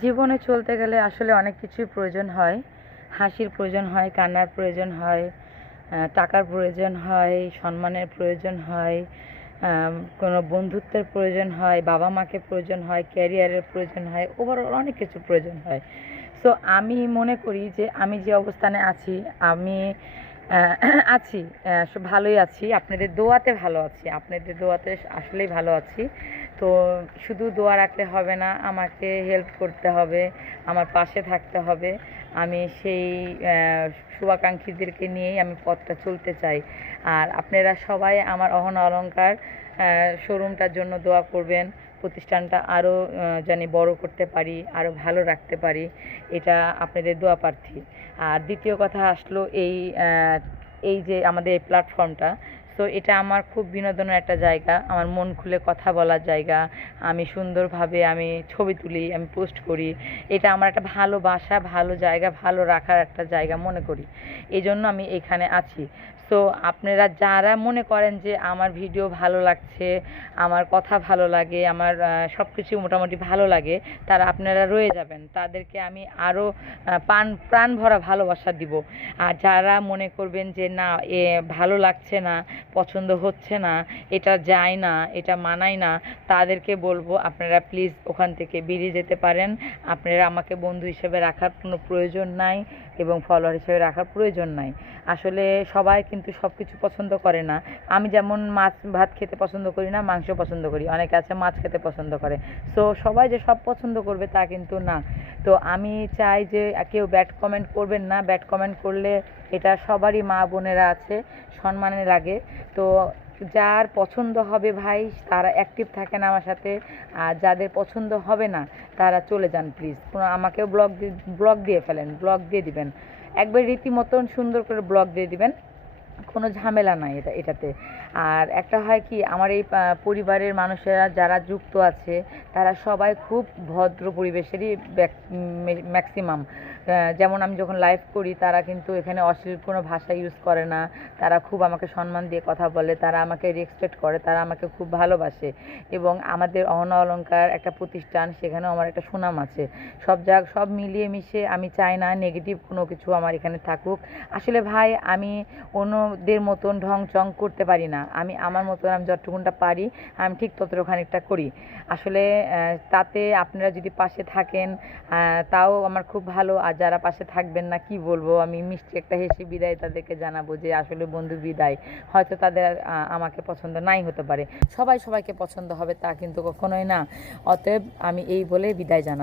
জীবনে চলতে গেলে আসলে অনেক কিছুই প্রয়োজন হয়। হাসির প্রয়োজন হয়, কান্নার প্রয়োজন হয়, টাকার প্রয়োজন হয়, সম্মানের প্রয়োজন হয়, কোনো বন্ধুত্বের প্রয়োজন হয়, বাবা-মাকে প্রয়োজন হয়, ক্যারিয়ারের প্রয়োজন হয়, ওভারঅল অনেক কিছু প্রয়োজন হয়। সো আমি মনে করি যে আমি যে অবস্থানে আছি, আমি আছি, ভালোই আছি। আপনাদের দোয়াতে ভালো আছি। আপনাদের দোয়াতে আসলেই ভালো আছি। তো শুধু দোয়া রাখলে হবে না, আমাকে হেল্প করতে হবে, আমার পাশে থাকতে হবে। আমি সেই শুভাকাঙ্ক্ষীদেরকে নিয়েই আমি পথটা চলতে চাই। আর আপনারা সবাই আমার অহনা অলংকার শোরুমটার জন্য দোয়া করবেন। প্রতিষ্ঠানটা আরও জানি বড় করতে পারি, আরও ভালো রাখতে পারি, এটা আপনাদের দোয়া প্রার্থী। আর দ্বিতীয় কথা আসলো এই যে আমাদের এই প্ল্যাটফর্মটা, সো এটা আমার খুব বিনোদনের একটা জায়গা, আমার মন খুলে কথা বলার জায়গা। আমি সুন্দরভাবে আমি ছবি তুলি, আমি পোস্ট করি। এটা আমার একটা ভালোবাসা, ভালো জায়গা, ভালো রাখার একটা জায়গা মনে করি। এই জন্য আমি এখানে আছি। সো আপনারা যারা মনে করেন যে আমার ভিডিও ভালো লাগছে, আমার কথা ভালো লাগে, আমার সব কিছু মোটামুটি ভালো লাগে, তারা আপনারা রয়ে যাবেন। তাদেরকে আমি আরও প্রাণ ভরা ভালোবাসা দিব। আর যারা মনে করবেন যে না, ভালো লাগছে না, পছন্দ হচ্ছে না, এটা যায় না, এটা মানায় না, তাদেরকে বলবো আপনারা প্লিজ ওখান থেকে বেরিয়ে যেতে পারেন। আপনারা আমাকে বন্ধু হিসেবে রাখার কোনো প্রয়োজন নাই এবং ফলোয়ার হিসেবে রাখার প্রয়োজন নাই। আসলে সবাই কিন্তু সব কিছু পছন্দ করে না। আমি যেমন মাছ ভাত খেতে পছন্দ করি না, মাংস পছন্দ করি, অনেকে আছে মাছ খেতে পছন্দ করে। সো সবাই যে সব পছন্দ করবে তা কিন্তু না। তো আমি চাই যে কেউ ব্যাড কমেন্ট করবেন না। ব্যাড কমেন্ট করলে এটা সবারই মা বোনেরা আছে, সম্মানে লাগে। তো যার পছন্দ হবে ভাই, তারা অ্যাক্টিভ থাকেন আমার সাথে। আর যাদের পছন্দ হবে না তারা চলে যান প্লিজ। আমাকেও ব্লগ দিয়ে ফেলেন, ব্লগ দিয়ে দিবেন, একবার রীতিমতন সুন্দর করে ব্লগ দিয়ে দিবেন, কোনো ঝামেলা নাই এটাতে। আর একটা হয় কি, আমার এই পরিবারের মানুষেরা যারা যুক্ত আছে তারা সবাই খুব ভদ্র পরিবেশেরই ম্যাক্সিমাম। যেমন আমি যখন লাইভ করি তারা কিন্তু এখানে অশ্লীল কোনো ভাষা ইউজ করে না, তারা খুব আমাকে সম্মান দিয়ে কথা বলে, তারা আমাকে রেসপেক্ট করে, তারা আমাকে খুব ভালোবাসে। এবং আমাদের অহনা অলংকার একটা প্রতিষ্ঠান, সেখানেও আমার একটা সুনাম আছে। সব মিলিয়ে মিশে আমি চাই না নেগেটিভ কোনো কিছু আমার এখানে থাকুক। আসলে ভাই, আমি অন্যদের মতন ঢং চং করতে পারি না। আমি আমার মতন, আমি যতটুকুনটা পারি আমি ঠিক ততখানিকটা করি। আসলে তাতে আপনারা যদি পাশে থাকেন তাও আমার খুব ভালো। আর যারা পাশে থাকবেন না, কি বলবো, আমি মিষ্টি একটা হেসে বিদায় তাদেরকে জানাবো যে আসলে বন্ধু বিদায়। হয়তো তাদের আমাকে পছন্দ নাই হতে পারে, সবাইকে পছন্দ হবে তা কিন্তু কখনোই না। অতএব আমি এই বলে বিদায় জানালাম।